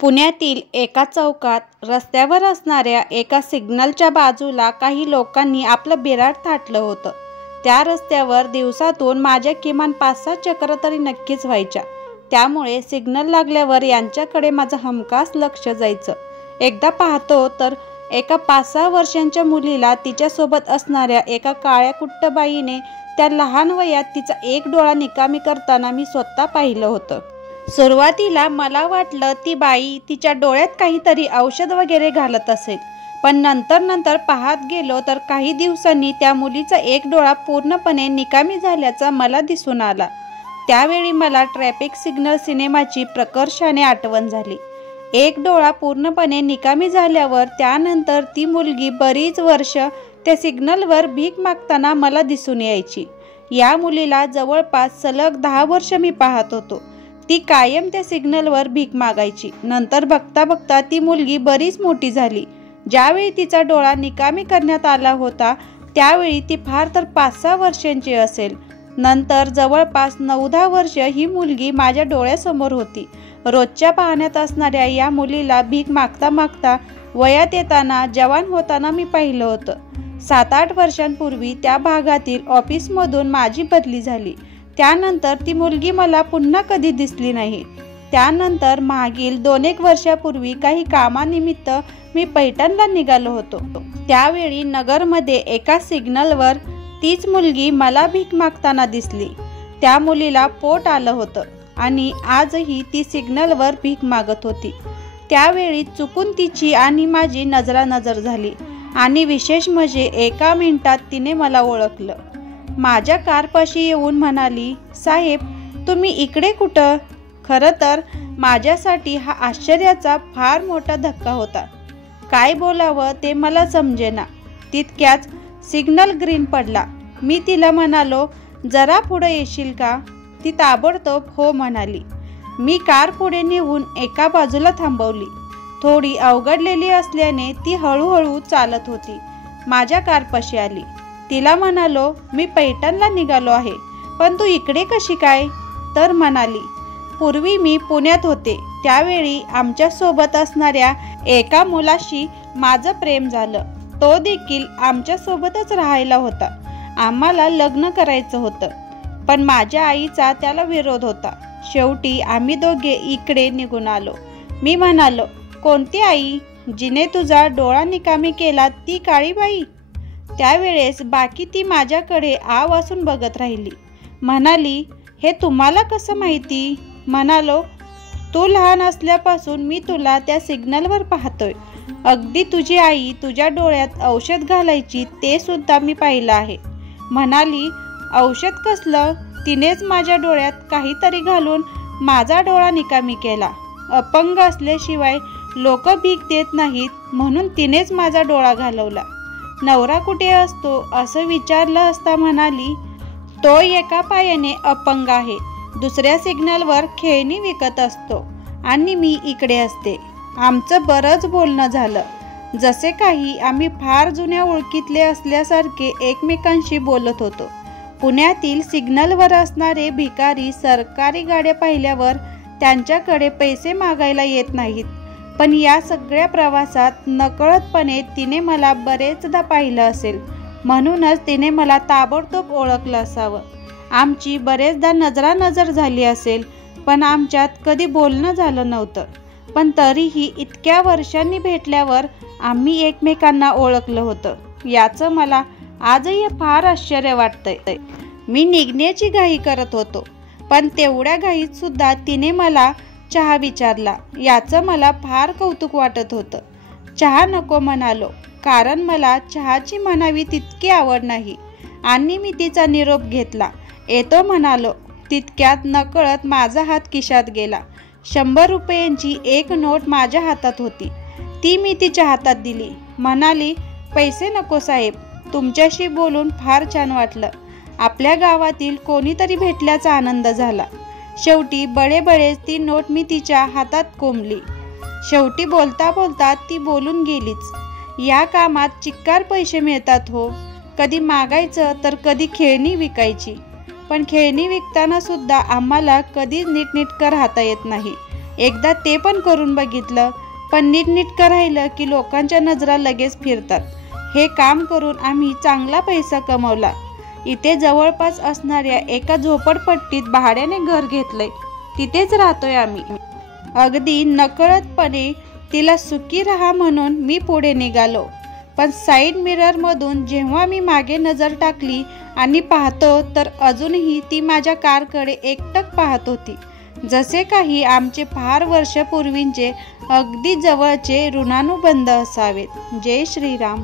पुण्यातील एका चौकात रस्त्यावर असणाऱ्या एका सिग्नलच्या बाजूला काही लोकांनी आपलं बिऱ्हाड थाटलं होतं. त्या रस्त्यावर दिवसातून माझ्या किमान 5-6 चक्र तरी नक्कीच व्हायच्या. त्यामुळे सिग्नल लागल्यावर यांच्याकडे माझं हमखास लक्ष जायचं. एकदा पाहतो तर एका 5-6 वर्षांच्या मुलीला तिच्यासोबत असणाऱ्या एका काळ्या कुट्ट बाईने त्या लहान वयात तिचा एक डोळा निकामी करताना मी स्वतः पाहिलं होतं. सुरुवातीला मला वाटलं ती बाई तिच्या डोळ्यात काहीतरी औषध वगैरे घालत असेल, पण नंतर पाहत गेलो तर काही दिवसांनी त्या मुलीचा एक डोळा पूर्णपणे निकामी झाल्याचा मला दिसून आला. त्यावेळी मला ट्रॅफिक सिग्नल सिनेमाची प्रकर्षाने आठवण झाली. एक डोळा पूर्णपणे निकामी झाल्यावर त्यानंतर ती मुलगी बरीच वर्ष त्या सिग्नलवर भीक मागताना मला दिसून यायची. या मुलीला जवळपास सलग 10 वर्ष मी पाहत होतो. ती कायम त्या सिग्नलवर भीक मागायची. नंतर बघता ती मुलगी बरीच मोठी झाली. ज्यावेळी तिचा डोळा निकामी करण्यात आला होता त्यावेळी ती फार तर 5-6 वर्षांची असेल. नंतर जवळपास 9-10 वर्ष ही मुलगी माझ्या डोळ्यासमोर होती. रोजच्या पाहण्यात असणाऱ्या या मुलीला भीक मागता वयात येताना जवान होताना मी पाहिलं होतं. 7-8 वर्षांपूर्वी त्या भागातील ऑफिसमधून माझी बदली झाली. त्यानंतर ती मुलगी मला पुन्हा कधी दिसली नाही. त्यानंतर मागील 2-1 वर्षापूर्वी काही कामानिमित्त मी पैठणला निघालो होतो. त्यावेळी नगरमध्ये एका सिग्नलवर तीच मुलगी मला भीक मागताना दिसली. त्या मुलीला पोट आलं होतं आणि आजही ती सिग्नलवर भीक मागत होती. त्यावेळी चुकून तिची आणि माझी नजरानजर झाली आणि विशेष म्हणजे एका मिनिटात तिने मला ओळखलं. माझ्या कारपाशी येऊन म्हणाली, "साहेब, तुम्ही इकडे कुठं?" खरं तर माझ्यासाठी हा आश्चर्याचा फार मोठा धक्का होता. काय बोलावं ते मला समजेना. तितक्याच सिग्नल ग्रीन पडला. मी तिला म्हणालो, "जरा पुढे येशील का?" ती ताबडतोब हो म्हणाली. मी कार पुढे नेऊन एका बाजूला थांबवली. थोडी अवघडलेली असल्याने ती हळूहळू चालत होती. माझ्या कारपाशी आली. तिला म्हणालो, "मी पैठणला निघालो आहे, पण तू इकडे कशी काय?" तर म्हणाली, "पूर्वी मी पुण्यात होते. त्यावेळी आमच्यासोबत असणाऱ्या एका मुलाशी माझं प्रेम झालं. तो देखील आमच्यासोबतच राहायला होता. आम्हाला लग्न करायचं होतं, पण माझ्या आईचा त्याला विरोध होता. शेवटी आम्ही दोघे इकडे निघून आलो." मी म्हणालो, "कोणती आई? जिने तुझा डोळा निकामी केला ती काळी बाई?" त्यावेळेस बाकी ती माझ्याकडे आ वासून बघत राहिली. म्हणाली, "हे तुम्हाला कसं माहिती?" म्हणालो, "तू लहान असल्यापासून मी तुला त्या सिग्नलवर पाहतोय. अगदी तुझी आई तुझ्या डोळ्यात औषध घालायची ते सुद्धा मी पाहिलं आहे." म्हणाली, "औषध कसलं?" तिनेच माझ्या डोळ्यात काहीतरी घालून माझा डोळा निकामी केला. अपंग असल्याशिवाय लोक भीक देत नाहीत म्हणून तिनेच माझा डोळा घालवला. "नवरा कुठे असतो?" असं विचारलं असता म्हणाली, "तो एका पायाने अपंग आहे. दुसऱ्या सिग्नलवर खेळणी विकत असतो आणि मी इकडे असते." आमचं बरंच बोलणं झालं. जसे काही आम्ही फार जुन्या ओळखीतले असल्यासारखे एकमेकांशी बोलत होतो. पुण्यातील सिग्नलवर असणारे भिकारी सरकारी गाड्या पाहिल्यावर त्यांच्याकडे पैसे मागायला येत नाहीत. पण या सगळ्या प्रवासात नकळतपणे तिने मला बरेचदा पाहिलं असेल, म्हणूनच तिने मला ताबडतोब ओळखलं असावं. आमची बरेचदा नजरानजर झाली असेल, पण आमच्यात कधी बोलणं झालं नव्हतं. पण तरीही इतक्या वर्षांनी भेटल्यावर आम्ही एकमेकांना ओळखलं होतं. याचं मला आजही फार आश्चर्य वाटतंय. मी निघण्याची घाई करत होतो, पण तेवढ्या घाईत सुद्धा तिने मला चहा विचारला. याचं मला फार कौतुक वाटत होतं. चहा नको म्हणालो, कारण मला चहाची म्हणावी तितकी आवड नाही आणि मी तिचा निरोप घेतला. "येतो" म्हणालो. तितक्यात नकळत माझा हात खिशात गेला. 100 रुपयांची एक नोट माझ्या हातात होती. ती मी तिच्या हातात दिली. म्हणाली, "पैसे नको साहेब, तुमच्याशी बोलून फार छान वाटलं. आपल्या गावातील कोणीतरी भेटल्याचा आनंद झाला." शेवटी बळेबळेच ती नोट मी तिच्या हातात कोंबली. शेवटी बोलता ती बोलून गेलीच. "या कामात चिक्कार पैसे मिळतात हो. कधी मागायचं तर कधी खेळणी विकायची. पण खेळणी विकताना सुद्धा आम्हाला कधीच नीटनेटकं राहता येत नाही. एकदा ते पण करून बघितलं, पण नीटनीटकं राहिलं की लोकांच्या नजरा लगेच फिरतात. हे काम करून आम्ही चांगला पैसा कमवला. इथे जवळपास असणाऱ्या एका झोपडपट्टीत भाड्याने घर घेतलंय. तिथेच राहतोय आम्ही. अगदी नकळतपणे तिला सुखी राहा म्हणून मी पुढे निघालो. पण साईड मिररमधून जेव्हा मी मागे नजर टाकली आणि पाहतो तर अजूनही ती माझ्या कारकडे एकटक पाहत होती, जसे काही आमचे फार वर्षापूर्वीचे अगदी जवळचे ऋणानुबंध असावेत. जय श्रीराम.